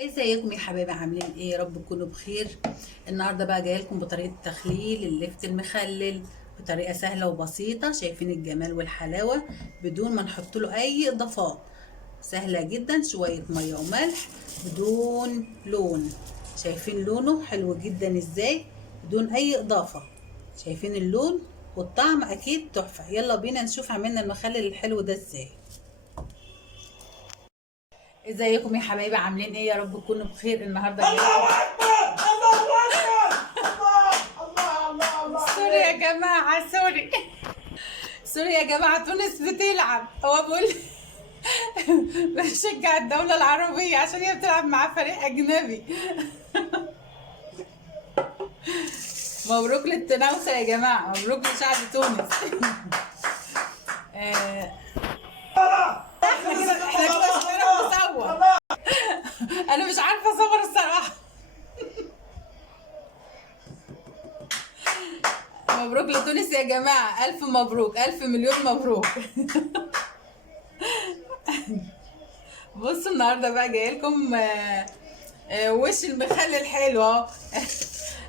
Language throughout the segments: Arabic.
ازيكم يا حبايبي؟ عاملين ايه؟ يا رب تكونوا بخير. النهارده بقى جايه لكم بطريقه تخليل اللفت المخلل بطريقه سهله وبسيطه. شايفين الجمال والحلاوه بدون ما نحط له اي اضافات. سهله جدا، شويه ميه وملح بدون لون. شايفين لونه حلو جدا ازاي؟ بدون اي اضافه. شايفين اللون والطعم اكيد تحفه. يلا بينا نشوف عملنا المخلل الحلو ده ازاي. ازيكم يا حبايبي؟ عاملين ايه؟ يا رب تكونوا بخير. النهارده الله اكبر الله اكبر الله سوري يا عليك. جماعة، سوري. سوري يا جماعة، تونس بتلعب. هو بقول بشجع الدولة العربية عشان هي بتلعب مع فريق أجنبي. مبروك للتناوسة يا جماعة، مبروك لشعب تونس. آه، احنا كده بنصور. أنا مش عارفة أصور الصراحة. مبروك لتونس يا جماعة، ألف مبروك، ألف مليون مبروك. بصوا النهارده بقى جاي لكم وش المخلل حلو اهو.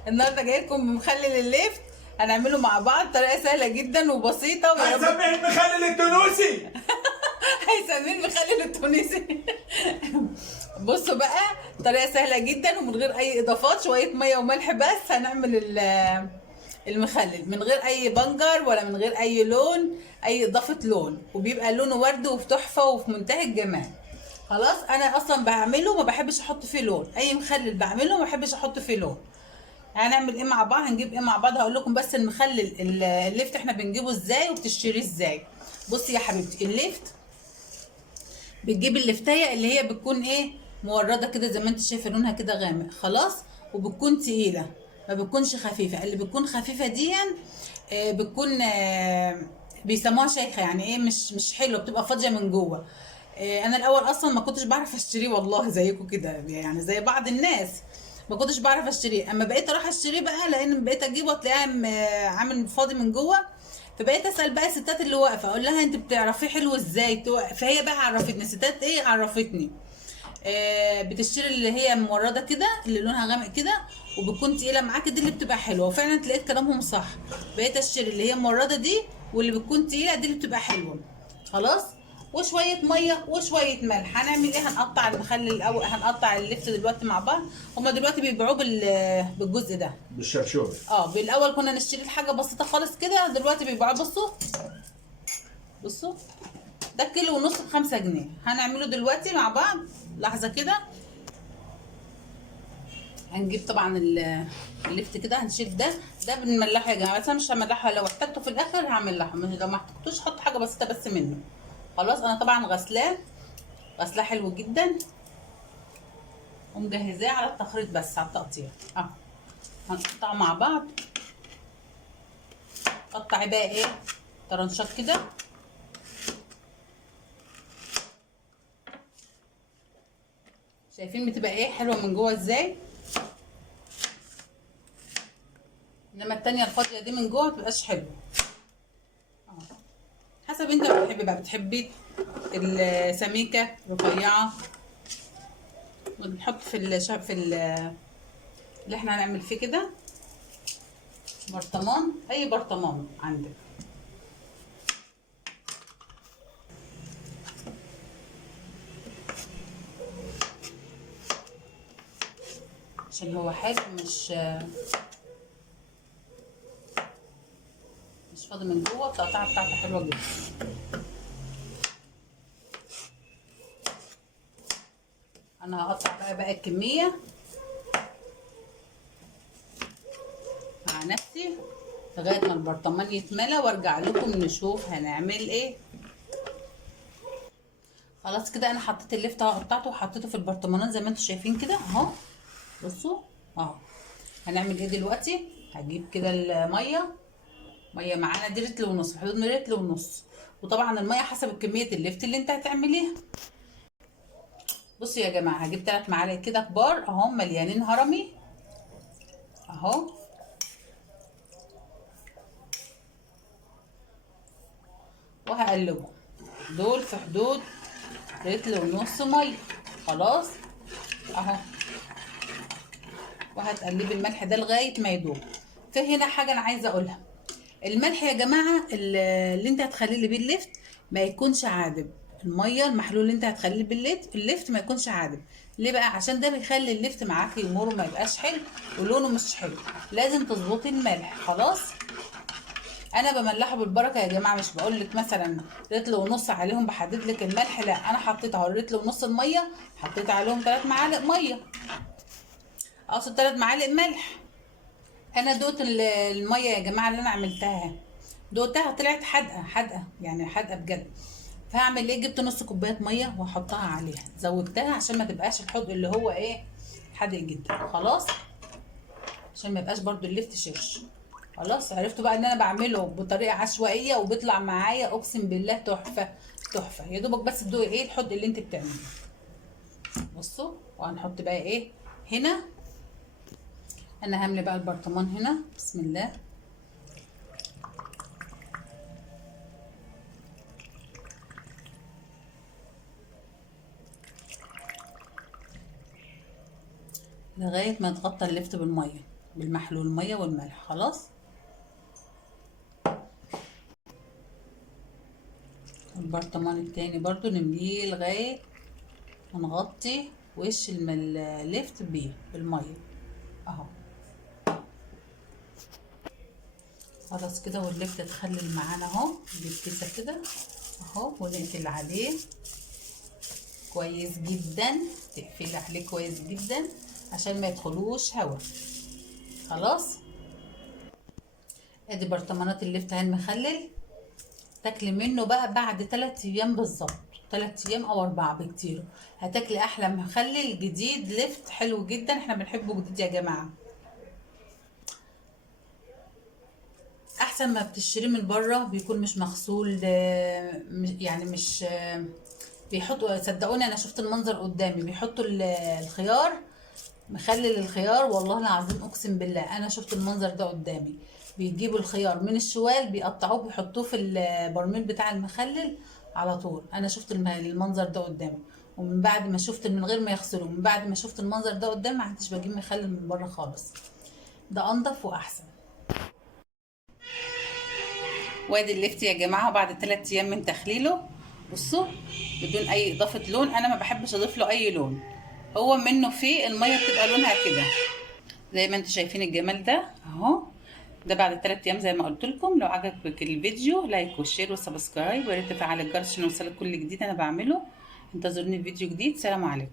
النهارده جاي لكم مخلل الليفت. هنعمله مع بعض طريقه سهله جدا وبسيطه ويا رب. هنسميه المخلل التونسي. هيسميه المخلل التونسي. بصوا بقى، طريقه سهله جدا ومن غير اي اضافات، شويه ميه وملح بس. هنعمل المخلل من غير اي بنجر ولا من غير اي لون، اي اضافه لون، وبيبقى لونه ورد وفي تحفه وفي منتهى الجمال. خلاص، انا اصلا بعمله ما بحبش احط فيه لون. اي مخلل بعمله ما بحبش احط فيه لون. هنعمل ايه مع بعض؟ هنجيب ايه مع بعض؟ هقول لكم بس المخلل الليفت احنا بنجيبه ازاي وبتشتريه ازاي. بصي يا حبيبتي، الليفت بتجيب اللفتايه اللي هي بتكون ايه، مورده كده زي ما انت شايفه، لونها كده غامق خلاص، وبتكون تقيله، ما بتكونش خفيفه. اللي بتكون خفيفه دي بتكون بيسموها شيخه، يعني ايه، مش حلوه، بتبقى فاضيه من جوه. انا الاول اصلا ما كنتش بعرف اشتريه والله، زيكم كده يعني، زي بعض الناس ما كنتش بعرف اشتريه. اما بقيت اروح اشتريه بقى، لان بقيت اجيبه تلاقيه عامل فاضي من جوه. فبقيت اسال بقى الستات اللي واقفه، اقول لها انت بتعرفيه حلو ازاي؟ فهي بقى عرفتني، ستات ايه عرفتني. بتشتري اللي هي مورده كده، اللي لونها غامق كده وبتكون تقيله معاك، دي اللي بتبقى حلوه. وفعلا تلاقيت كلامهم صح، بقيت اشتري اللي هي مورده دي، واللي بتكون تقيله دي اللي بتبقى حلوه. خلاص، وشويه ميه وشويه ملح. هنعمل ايه؟ هنقطع المخلل الاول، هنقطع اللفت دلوقتي مع بعض. هما دلوقتي بيبيعوه بالجزء ده. بالشبشور. بالاول كنا نشتري الحاجه بسيطه خالص كده، دلوقتي بيبيعوه. بصوا بصوا، ده كيلو ونص ب5 جنيه. هنعمله دلوقتي مع بعض، لحظه كده. هنجيب طبعا اللفت كده، هنشيل ده بنملحه يا جماعه، بس انا مش هملحه، لو احتجته في الاخر هعملها، لو ما احتجتوش حط حاجه بسيطه بس منه. خلاص، انا طبعا غسلاه حلو جدا ومجهزاه على التخريط، بس على التقطيع. هنقطعه مع بعض. قطعي بقى ايه، طرنشات كده. شايفين بتبقى ايه حلوه من جوه ازاي؟ انما التانية الفاضيه دي من جوه متبقاش حلوه. حسب انت بتحبي بقى، بتحبي السميكه رفيعه، ونحط اللي احنا هنعمل فيه كده برطمان، اي برطمان عندك. عشان هو حلو، مش فاضي من جوه، التقطيعه بتاعته حلوه جدا. انا هقطع بقى الكميه مع نفسي لغايه ما البرطمان يتملى، وارجع لكم نشوف هنعمل ايه. خلاص كده، انا حطيت اللفت اهو، قطعته وحطيته في البرطمانات زي ما انتم شايفين كده اهو. بصوا اهو. هنعمل ايه دلوقتي؟ هجيب كده الميه. ميه معانا دي لتر ونص، في حدود لتر ونص، وطبعا الميه حسب كميه اللفت اللي انت هتعمليها. بصوا يا جماعه، هجيب 3 معالق كده كبار اهو، مليانين هرمي اهو. وهقلبهم دول في حدود لتر ونص ميه. خلاص، اهو، وهتقلبي الملح ده لغايه ما يدوب. في هنا حاجه انا عايزه اقولها، الملح يا جماعه اللي انت هتخليه بيه اللفت ما يكونش عادب. الميه المحلول اللي انت هتخليه اللفت ما يكونش عادب. ليه بقى؟ عشان ده بيخلي اللفت معاكي يمر ما يبقاش حلو ولونه مش حلو. لازم تظبطي الملح. خلاص، انا بملحه بالبركه يا جماعه، مش بقول لك مثلا رتل ونص عليهم بحدد لك الملح، لا، انا حطيت اهو رتل ونص الميه، حطيت عليهم 3 معالق ميه، اقصد 3 معالق ملح. انا دوت الميه يا جماعه اللي انا عملتها، دوقتها طلعت حادقه حادقه، يعني حادقه بجد. فهعمل ايه؟ جبت نص كوبايه ميه واحطها عليها، زودتها عشان ما تبقاش الحدق اللي هو ايه حادق جدا. خلاص، عشان ما يبقاش برضو اللفت شرش. خلاص، عرفتوا بقى ان انا بعمله بطريقه عشوائيه وبيطلع معايا اقسم بالله تحفه تحفه. يا دوبك بس تدوقي ايه الحدق اللي انت بتعمليه. بصوا، وهنحط بقى ايه هنا. انا هملي بقى البرطمان هنا، بسم الله. لغايه ما تغطى اللفت بالميه، بالمحلول الميه والملح. خلاص، البرطمان التاني برضو نمليه لغايه ما نغطي وش اللفت بيه بالميه اهو. خلاص كده، واللفت اتخلل معانا اهو بالكيسه كده اهو، ونقفل عليه كويس جدا، تقفلي عليه كويس جدا عشان ما يدخلوش هوا. خلاص، ادي برطمانات اللفت اهي مخلل. تاكلي منه بقى بعد 3 ايام بالظبط، 3 ايام او 4 بكتير، هتاكلي احلى مخلل جديد لفت حلو جدا. احنا بنحبه جديد يا جماعه، احسن ما بتشتريه من بره بيكون مش مغسول، يعني مش بيحطوا. صدقوني انا شفت المنظر قدامي، بيحطوا الخيار، مخلل الخيار، والله العظيم اقسم بالله انا شفت المنظر ده قدامي. بيجيبوا الخيار من الشوال، بيقطعوه بيحطوه في البرميل بتاع المخلل على طول. انا شفت المنظر ده قدامي، ومن بعد ما شفت من غير ما يغسلوه، من بعد ما شفت المنظر ده قدامي ما عدتش بجيب مخلل من بره خالص. ده انضف واحسن. وادي اللفت يا جماعه بعد 3 ايام من تخليله. بصوا، بدون اي اضافه لون، انا ما بحبش اضيف له اي لون، هو منه فيه الميه بتبقى لونها كده زي ما انتم شايفين الجمال ده اهو. ده بعد 3 ايام زي ما قلت لكم. لو عجبك الفيديو لايك وشير وسبسكرايب، ويا ريت تفعل الجرس عشان يوصلك كل جديد انا بعمله. انتظروني في فيديو جديد. سلام عليكم.